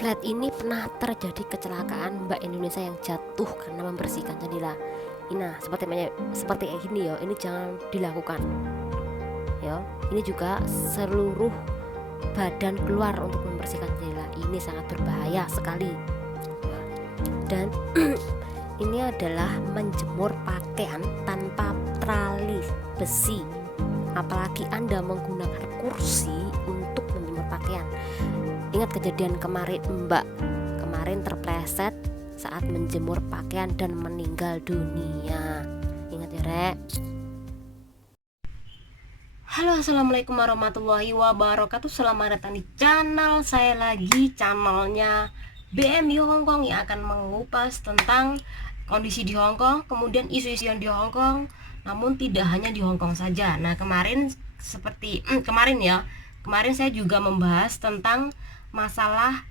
flat ini pernah terjadi kecelakaan Mbak Indonesia yang jatuh karena membersihkan jendela. Nah, seperti kayak gini ya, ini jangan dilakukan. Ya, ini juga seluruh badan keluar untuk membersihkan jendela. Ini sangat berbahaya sekali. Dan ini adalah menjemur pakaian tanpa tali besi. Apalagi Anda menggunakan kursi untuk menjemur pakaian. Ingat kejadian kemarin Mbak, kemarin terpleset saat menjemur pakaian dan meninggal dunia. Ingat ya Rek. Halo, assalamualaikum warahmatullahi wabarakatuh. Selamat datang di channel saya lagi, channelnya BMU Hongkong, yang akan mengupas tentang kondisi di Hongkong, kemudian isu-isu yang di Hongkong. Namun tidak hanya di Hongkong saja. Nah, kemarin saya juga membahas tentang masalah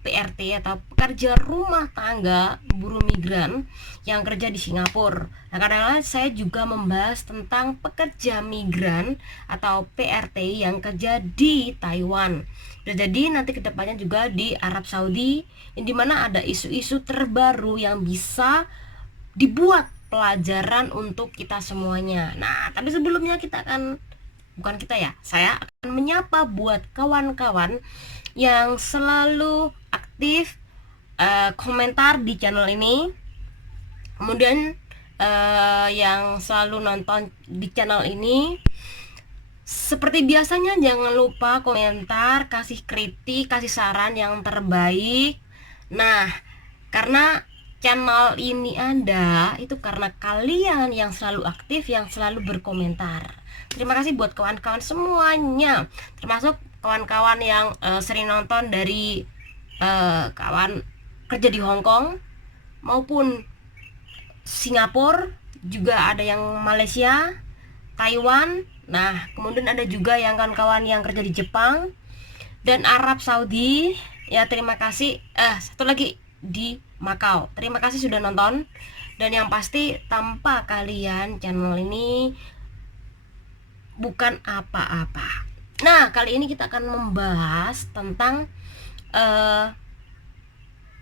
PRT atau pekerja rumah tangga buruh migran yang kerja di Singapura. Nah, kadang-kadang saya juga membahas tentang pekerja migran atau PRT yang kerja di Taiwan. Dan jadi nanti kedepannya juga di Arab Saudi, yang dimana ada isu-isu terbaru yang bisa dibuat pelajaran untuk kita semuanya. Nah, tapi sebelumnya saya akan menyapa buat kawan-kawan yang selalu aktif komentar di channel ini, kemudian yang selalu nonton di channel ini. Seperti biasanya, jangan lupa komentar, kasih kritik, kasih saran yang terbaik. Nah, karena channel ini ada itu karena kalian yang selalu aktif, yang selalu berkomentar. Terima kasih buat kawan-kawan semuanya, termasuk kawan-kawan yang sering nonton dari kawan kerja di Hongkong maupun Singapura, juga ada yang Malaysia, Taiwan. Nah, kemudian ada juga yang kawan-kawan yang kerja di Jepang dan Arab Saudi. Ya, terima kasih. Satu lagi di Makau. Terima kasih sudah nonton. Dan yang pasti, tanpa kalian channel ini bukan apa-apa. Nah, kali ini kita akan membahas tentang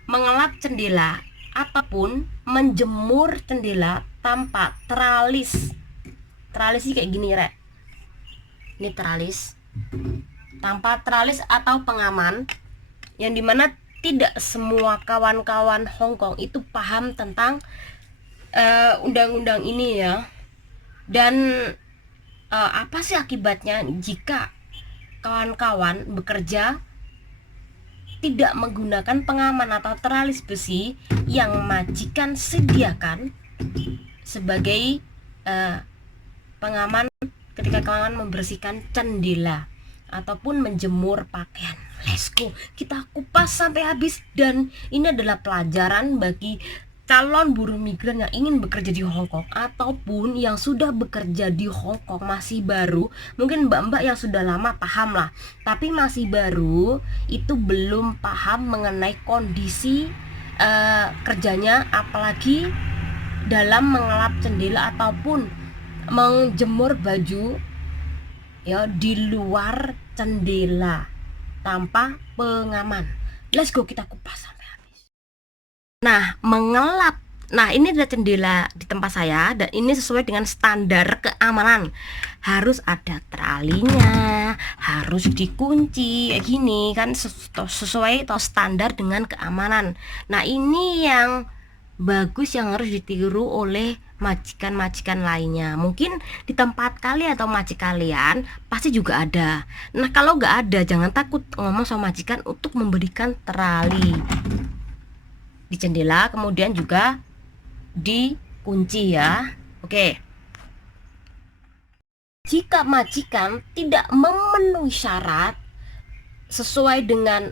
mengelap jendela ataupun menjemur jendela tanpa teralis. Teralis sih kayak gini, Rek. Ini teralis. Tanpa teralis atau pengaman, yang dimana tidak semua kawan-kawan Hongkong itu paham tentang undang-undang ini ya. Dan apa sih akibatnya jika kawan-kawan bekerja tidak menggunakan pengaman atau teralis besi yang majikan sediakan sebagai pengaman ketika kawan membersihkan jendela ataupun menjemur pakaian. Let's go, kita kupas sampai habis. Dan ini adalah pelajaran bagi calon buruh migran yang ingin bekerja di Hongkong ataupun yang sudah bekerja di Hongkong masih baru. Mungkin mbak-mbak yang sudah lama paham lah, tapi masih baru itu belum paham mengenai kondisi kerjanya, apalagi dalam mengelap jendela ataupun menjemur baju ya di luar jendela tanpa pengaman. Let's go, kita kupas sampai habis. Nah, mengelap. Nah, ini adalah jendela di tempat saya dan ini sesuai dengan standar keamanan. Harus ada teralinya, harus dikunci kayak gini kan, sesuai atau standar dengan keamanan. Nah, ini yang bagus yang harus ditiru oleh majikan-majikan lainnya. Mungkin di tempat kalian atau majikan kalian pasti juga ada. Nah, kalau nggak ada, jangan takut ngomong sama majikan untuk memberikan terali di jendela, kemudian juga dikunci ya. Oke. Jika majikan tidak memenuhi syarat sesuai dengan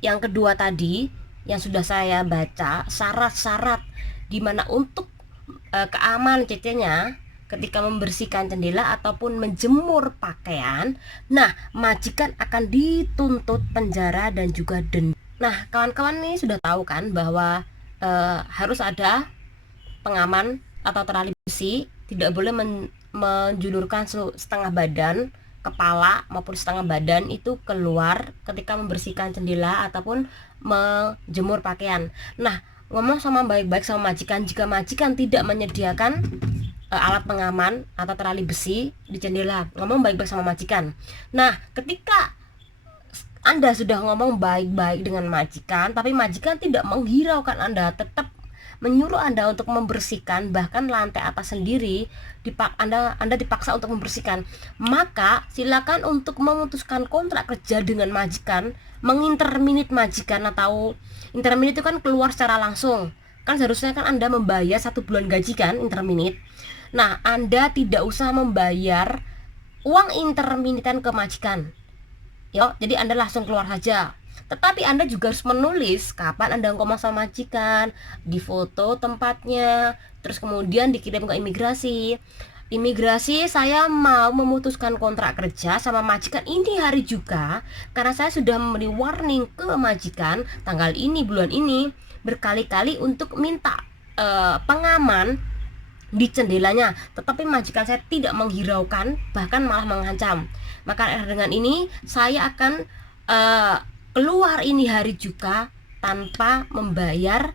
yang kedua tadi yang sudah saya baca, syarat-syarat dimana untuk keamanan CC-nya ketika membersihkan jendela ataupun menjemur pakaian, nah majikan akan dituntut penjara dan juga denda. Nah, kawan-kawan ini sudah tahu kan bahwa harus ada pengaman atau terali besi, tidak boleh menjulurkan setengah badan kepala maupun setengah badan itu keluar ketika membersihkan jendela ataupun menjemur pakaian. Nah, ngomong sama baik-baik sama majikan, jika majikan tidak menyediakan alat pengaman atau terali besi di jendela, ngomong baik-baik sama majikan. Nah, ketika Anda sudah ngomong baik-baik dengan majikan, tapi majikan tidak menghiraukan Anda, tetap menyuruh Anda untuk membersihkan, bahkan lantai atas sendiri Anda dipaksa untuk membersihkan, maka silakan untuk memutuskan kontrak kerja dengan majikan, menginterminit majikan. Atau interminit itu kan keluar secara langsung, kan seharusnya kan Anda membayar 1 bulan gaji kan interminit. Nah, Anda tidak usah membayar uang interminitan ke majikan, jadi Anda langsung keluar saja. Tetapi Anda juga harus menulis kapan Anda ngomong sama majikan, di foto tempatnya, terus kemudian dikirim ke imigrasi. Imigrasi, saya mau memutuskan kontrak kerja sama majikan ini hari juga, karena saya sudah memberi warning ke majikan tanggal ini bulan ini berkali-kali untuk minta pengaman di jendelanya, tetapi majikan saya tidak menghiraukan, bahkan malah mengancam. Maka dengan ini saya akan keluar ini hari juga tanpa membayar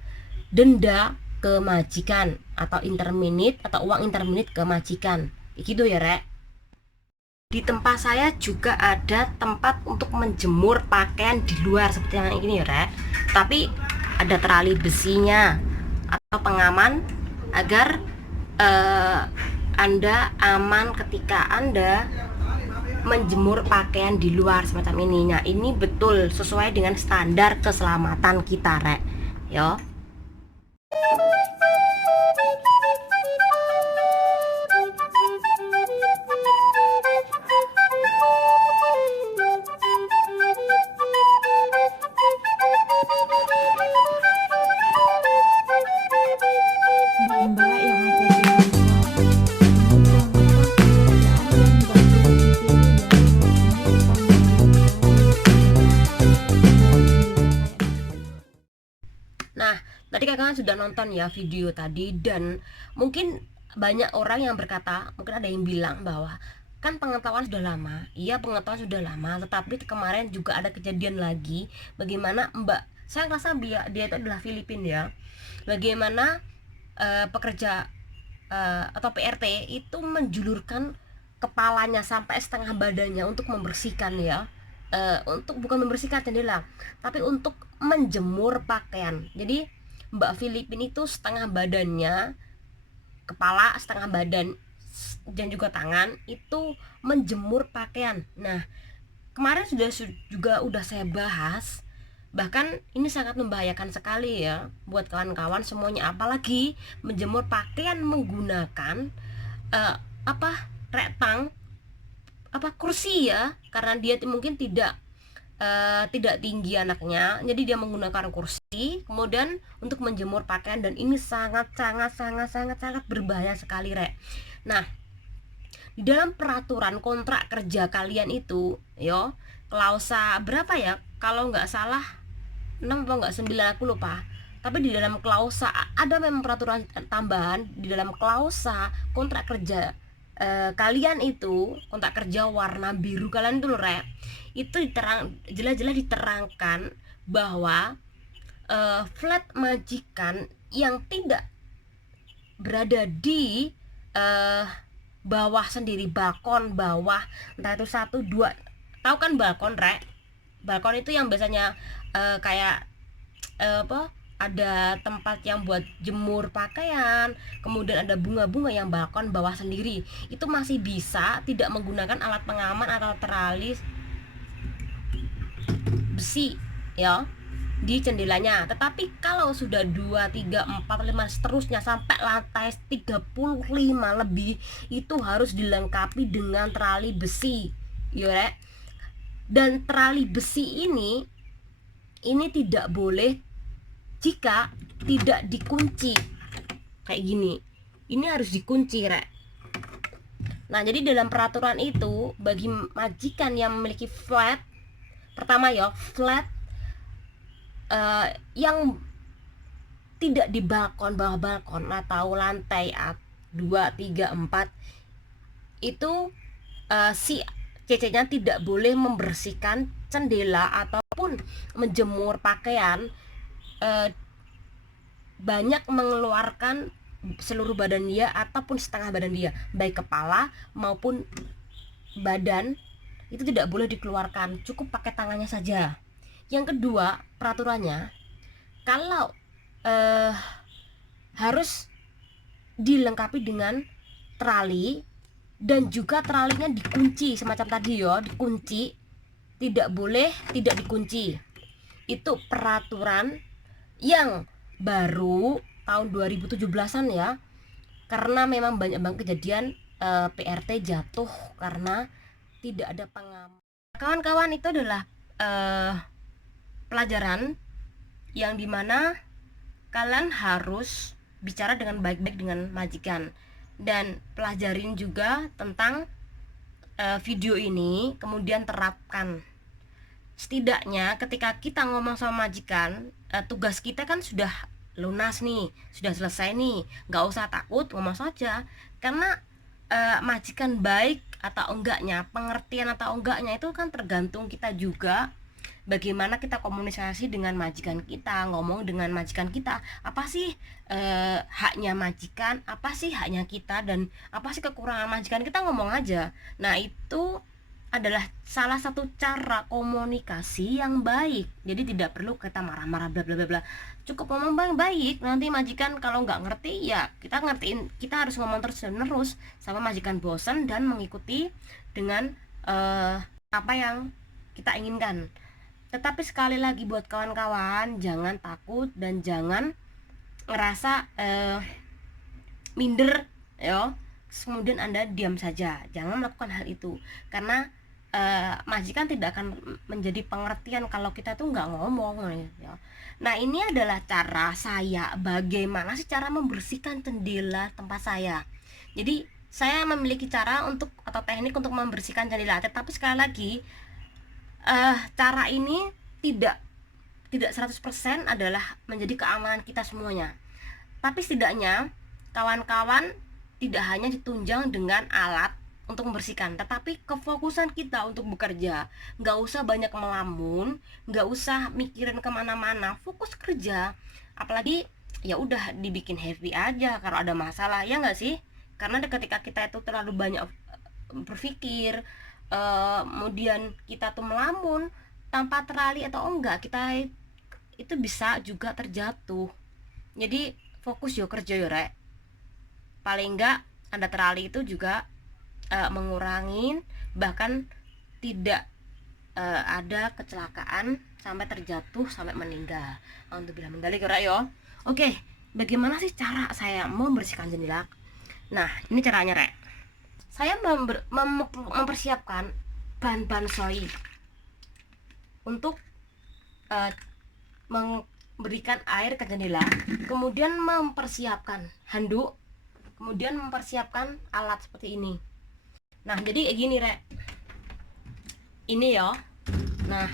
denda ke majikan atau interminit atau uang interminit ke majikan. Gitu ya, Rek. Di tempat saya juga ada tempat untuk menjemur pakaian di luar seperti yang ini ya, Rek. Tapi ada terali besinya atau pengaman agar Anda aman ketika Anda menjemur pakaian di luar semacam ini. Nah, ini betul sesuai dengan standar keselamatan kita, Rek. Yo. Nah, tadi kakak sudah nonton ya video tadi, dan mungkin banyak orang yang berkata, mungkin ada yang bilang bahwa kan pengetahuan sudah lama. Iya, pengetahuan sudah lama, tetapi kemarin juga ada kejadian lagi. Bagaimana saya ngerasa dia itu adalah Filipina ya. Bagaimana pekerja atau PRT itu menjulurkan kepalanya sampai setengah badannya untuk membersihkan ya. Untuk bukan membersihkan jendela, tapi untuk menjemur pakaian. Jadi Mbak Filipin itu setengah badannya, kepala, setengah badan dan juga tangan itu menjemur pakaian. Nah, kemarin juga udah saya bahas, bahkan ini sangat membahayakan sekali ya buat kawan-kawan semuanya, apalagi menjemur pakaian menggunakan retang kursi ya, karena dia mungkin tidak tinggi anaknya, jadi dia menggunakan kursi kemudian untuk menjemur pakaian, dan ini sangat berbahaya sekali, Rek. Nah, di dalam peraturan kontrak kerja kalian itu klausa berapa ya, kalau nggak salah 6 atau nggak 9, aku lupa. Tapi di dalam klausa ada memang peraturan tambahan di dalam klausa kontrak kerja kalian itu, kontrak kerja warna biru kalian itu loh, Rek. Itu jelas-jelas diterangkan bahwa flat majikan yang tidak berada di bawah sendiri, balkon bawah, entah itu 1, 2, tahu kan balkon, Rek? Balkon itu yang biasanya kayak ada tempat yang buat jemur pakaian, kemudian ada bunga-bunga yang balkon bawah sendiri, itu masih bisa tidak menggunakan alat pengaman atau terali besi ya di jendelanya. Tetapi kalau sudah 2, 3, 4, 5 seterusnya sampai lantai 35 lebih, itu harus dilengkapi dengan terali besi ya, Rek. Dan terali besi ini tidak boleh jika tidak dikunci kayak gini. Ini harus dikunci, Rek. Nah, jadi dalam peraturan itu bagi majikan yang memiliki flat, pertama ya, flat yang tidak di balkon, bawah balkon atau lantai 2, 3, 4, itu si CC-nya tidak boleh membersihkan jendela ataupun menjemur pakaian, banyak mengeluarkan seluruh badan dia ataupun setengah badan dia, baik kepala maupun badan, itu tidak boleh dikeluarkan, cukup pakai tangannya saja. Yang kedua, peraturannya kalau harus dilengkapi dengan trali, dan juga tralinya dikunci semacam tadi ya, dikunci, tidak boleh tidak dikunci. Itu peraturan yang baru tahun 2017-an ya, karena memang banyak banget kejadian PRT jatuh karena tidak ada pengaman. Kawan-kawan, itu adalah pelajaran yang dimana kalian harus bicara dengan baik-baik dengan majikan, dan pelajarin juga tentang video ini, kemudian terapkan. Setidaknya ketika kita ngomong sama majikan, tugas kita kan sudah lunas nih, sudah selesai nih, nggak usah takut, ngomong saja. Karena majikan baik atau enggaknya, pengertian atau enggaknya itu kan tergantung kita juga, bagaimana kita komunikasi dengan majikan kita, ngomong dengan majikan kita, apa sih haknya majikan, apa sih haknya kita, dan apa sih kekurangan majikan, kita ngomong aja. Nah, itu adalah salah satu cara komunikasi yang baik. Jadi tidak perlu kita marah-marah bla bla bla, cukup ngomong baik. Nanti majikan kalau nggak ngerti ya kita ngertiin, kita harus ngomong terus menerus sama majikan bosan dan mengikuti dengan apa yang kita inginkan. Tetapi sekali lagi buat kawan-kawan, jangan takut dan jangan ngerasa minder ya, kemudian Anda diam saja. Jangan melakukan hal itu, karena majikan tidak akan menjadi pengertian kalau kita tuh nggak ngomong ya. Nah, ini adalah cara saya, bagaimana sih cara membersihkan jendela tempat saya. Jadi saya memiliki cara untuk atau teknik untuk membersihkan jendela, tetapi sekali lagi cara ini tidak 100% adalah menjadi keamanan kita semuanya. Tapi setidaknya kawan-kawan tidak hanya ditunjang dengan alat untuk membersihkan, tetapi kefokusan kita untuk bekerja. Nggak usah banyak melamun, nggak usah mikirin kemana-mana, fokus kerja. Apalagi ya udah dibikin heavy aja kalau ada masalah, ya nggak sih? Karena ketika kita itu terlalu banyak berpikir, kemudian kita tuh melamun tanpa terali atau enggak, kita itu bisa juga terjatuh. Jadi fokus yo kerja yo rek. Paling enggak ada terali itu juga mengurangi, bahkan tidak ada kecelakaan sampai terjatuh sampai meninggal. Untuk bilang mendalik ora yo. Oke, bagaimana sih cara saya membersihkan jendela? Nah, ini caranya rek. Saya mempersiapkan bahan-bahan soy untuk memberikan air ke jendela, kemudian mempersiapkan handuk, kemudian mempersiapkan alat seperti ini. Nah, jadi kayak gini rek, ini ya. Nah,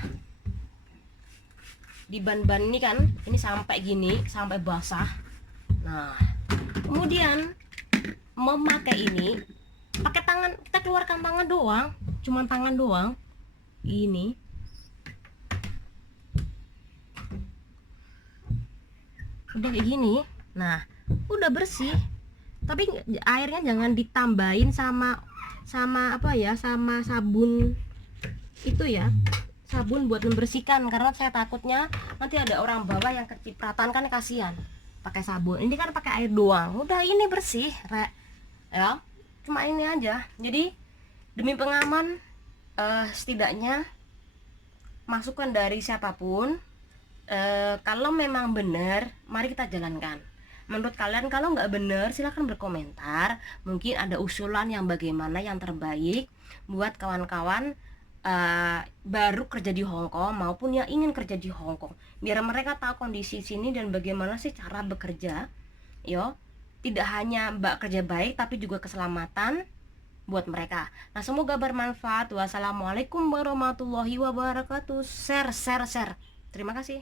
di ban-ban ini kan, ini sampai gini, sampai basah. Nah, kemudian memakai ini pakai tangan, kita keluarkan tangan doang, cuman tangan doang ini. Udah kayak gini. Nah, udah bersih. Tapi airnya jangan ditambahin sama apa ya, sama sabun itu ya, sabun buat membersihkan, karena saya takutnya nanti ada orang bawah yang kecipratan, kan kasihan pakai sabun. Ini kan pakai air doang, udah ini bersih rek ya, cuma ini aja. Jadi demi pengaman, setidaknya masukan dari siapapun, kalau memang benar mari kita jalankan. Menurut kalian kalau nggak benar silahkan berkomentar, mungkin ada usulan yang bagaimana yang terbaik buat kawan-kawan baru kerja di Hong Kong maupun yang ingin kerja di Hong Kong, biar mereka tahu kondisi sini dan bagaimana sih cara bekerja yo. Tidak hanya kerja baik tapi juga keselamatan buat mereka. Nah, semoga bermanfaat. Wassalamualaikum warahmatullahi wabarakatuh. Share. Terima kasih.